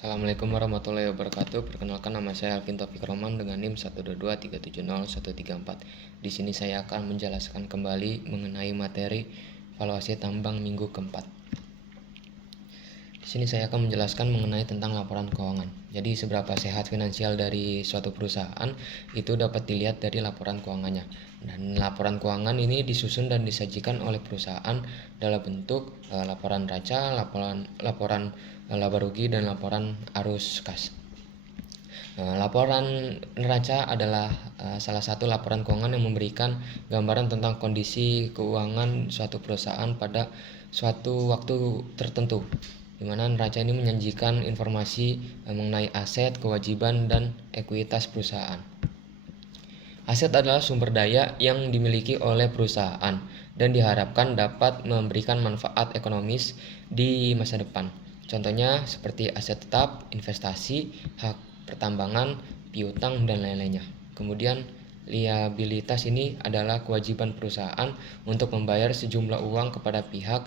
Assalamualaikum warahmatullahi wabarakatuh. Perkenalkan, nama saya Alvin Taufik Roman dengan NIM 122370134. Di sini saya akan menjelaskan kembali mengenai materi valuasi tambang minggu keempat. Di sini saya akan menjelaskan mengenai tentang laporan keuangan. Jadi seberapa sehat finansial dari suatu perusahaan itu dapat dilihat dari laporan keuangannya. Dan laporan keuangan ini disusun dan disajikan oleh perusahaan dalam bentuk laporan neraca, laporan laba rugi, dan laporan arus kas. Laporan neraca adalah salah satu laporan keuangan yang memberikan gambaran tentang kondisi keuangan suatu perusahaan pada suatu waktu tertentu, di mana neraca ini menyajikan informasi mengenai aset, kewajiban, dan ekuitas perusahaan. Aset adalah sumber daya yang dimiliki oleh perusahaan dan diharapkan dapat memberikan manfaat ekonomis di masa depan. Contohnya seperti aset tetap, investasi, hak pertambangan, piutang, dan lain-lainnya. Kemudian liabilitas ini adalah kewajiban perusahaan untuk membayar sejumlah uang kepada pihak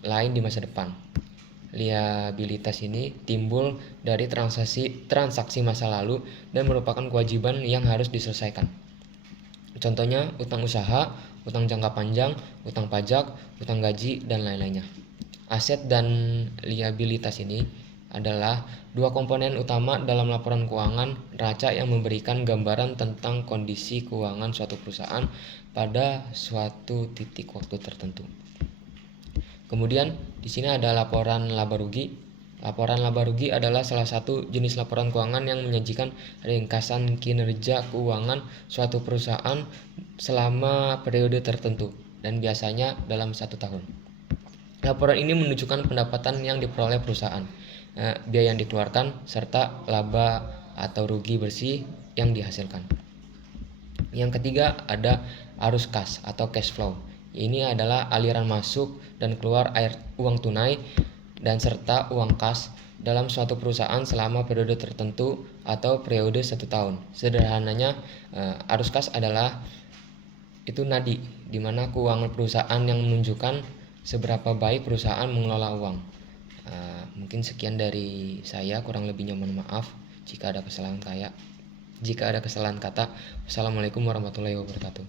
lain di masa depan. Liabilitas ini timbul dari transaksi masa lalu dan merupakan kewajiban yang harus diselesaikan. Contohnya utang usaha, utang jangka panjang, utang pajak, utang gaji, dan lain-lainnya. Aset dan liabilitas ini adalah dua komponen utama dalam laporan keuangan neraca yang memberikan gambaran tentang kondisi keuangan suatu perusahaan pada suatu titik waktu tertentu. Kemudian di sini ada laporan laba rugi. Laporan laba rugi adalah salah satu jenis laporan keuangan yang menyajikan ringkasan kinerja keuangan suatu perusahaan selama periode tertentu dan biasanya dalam 1 tahun. Laporan ini menunjukkan pendapatan yang diperoleh perusahaan, biaya yang dikeluarkan, serta laba atau rugi bersih yang dihasilkan. Yang ketiga ada arus kas atau cash flow. Ini adalah aliran masuk dan keluar uang tunai dan serta uang kas dalam suatu perusahaan selama periode tertentu atau periode 1 tahun. Sederhananya, arus kas adalah itu nadi, di mana keuangan perusahaan yang menunjukkan seberapa baik perusahaan mengelola uang. Mungkin sekian dari saya, kurang lebihnya mohon maaf jika ada kesalahan kata. Wassalamualaikum warahmatullahi wabarakatuh.